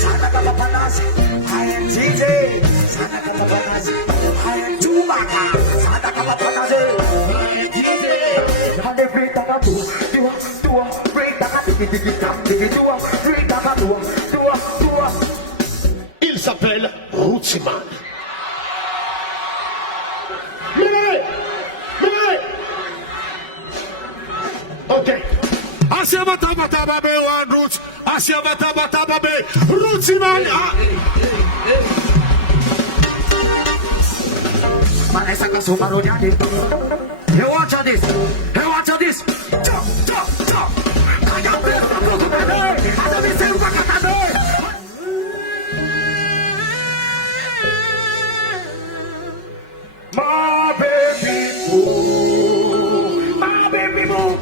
Sana kata panas, ayam DJ. Sana kata panas, ayam Chewbacca. Sana kata panas, ayam DJ. Hande break taka dua, break taka tiki tam tiki dua, break taka dua. Il s'appelle Rootsman. Ok. Asia bata babe one roots. Asia bata babe Rootsman. Vanessa Kasumaro jadi. Hey, watch this. Hey, watch this. Jump. Kaya ber, aku kemana? Ada bisa ubah kata deh. My baby boo, my baby boo,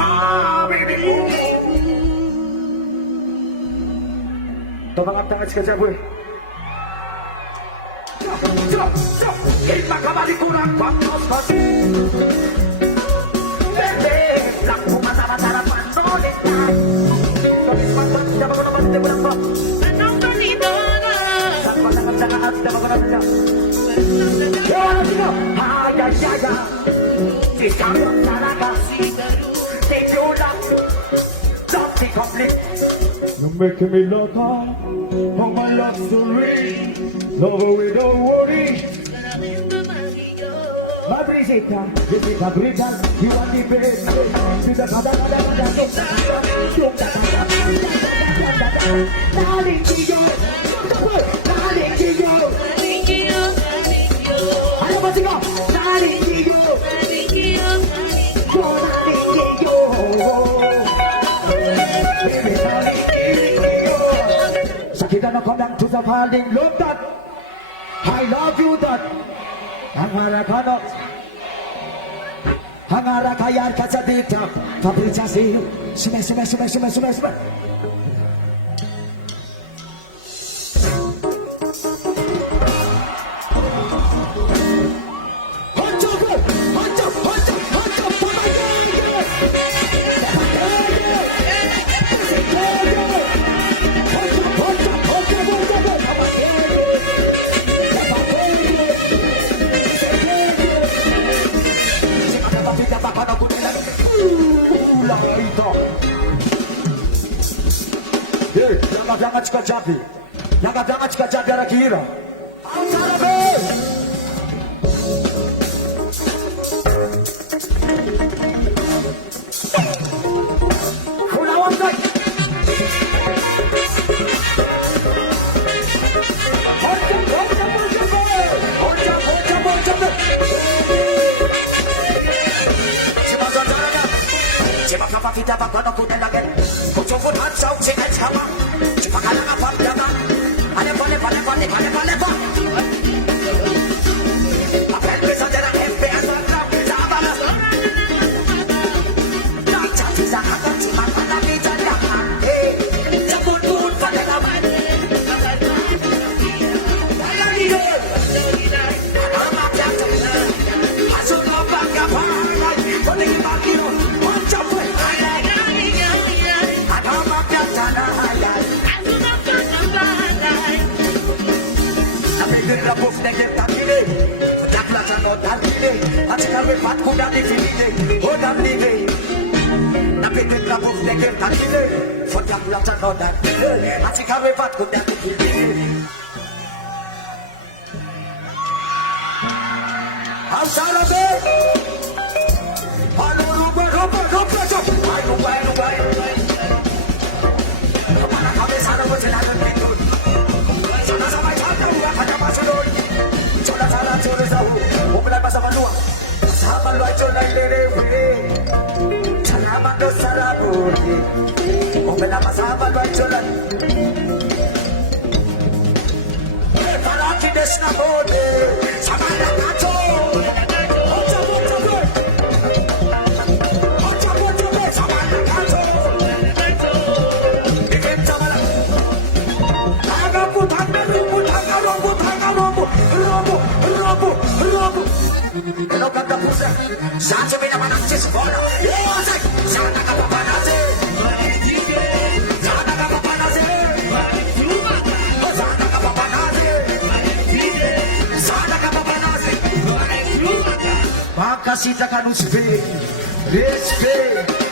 my baby boo. Tolong tangan sekejap, boy. Jump. Kita kembali kurang bagus. Bebe, laku mata-mata panolita. Tulis mata, jangan berapa berapa. You're making me love for my luxury, love without worry. My Brigitte, this is a Brigitte, you are the best. Darling, ayo masih kau, darling, Sakita na kodang to the falling, love that, I love you that. Hangara kayar kacadita, fabricasi, sume. Jangan cika jabi arah kira. Kulawan guys. Cuma kapal kita bakal aku tenangin. Kucukun hancau jangan sama. Cuma kalang apa jangan. Ada boleh. Apel bisa jarak FPS malam sabar. Tak jadi sangat cuma pada bicara. Sebut pada kawan. Ayo hidup. Amat yang cerita. Hasil lobang kapal. Boleh bagi macam pun. Amat yang tanah halal. Rabuf negem takile, dakla chano dalile, achkarve pat kuda difile, hodam live. Napete rabuf negem takile, dakla chano dalile, achkarve pat kuda difile. Hamsara be, halo ruba, jump, halo bay. Kamana kabe sana mo jalan pintu. Sana sampai sana ada masalon. Coba tahu, umulai bahasa Manua. Sama lu coba dere. Cara mando saraburi. Umulai bahasa lu coba. Para kides na bode. Sama nak kaco. Robo. pusa. Sancho mina mananche sukona. Yose, sana kapapanase. Sana kapapanase. Sana kapapanase. Sana kapapanase. Makasita kanuspe. Respect.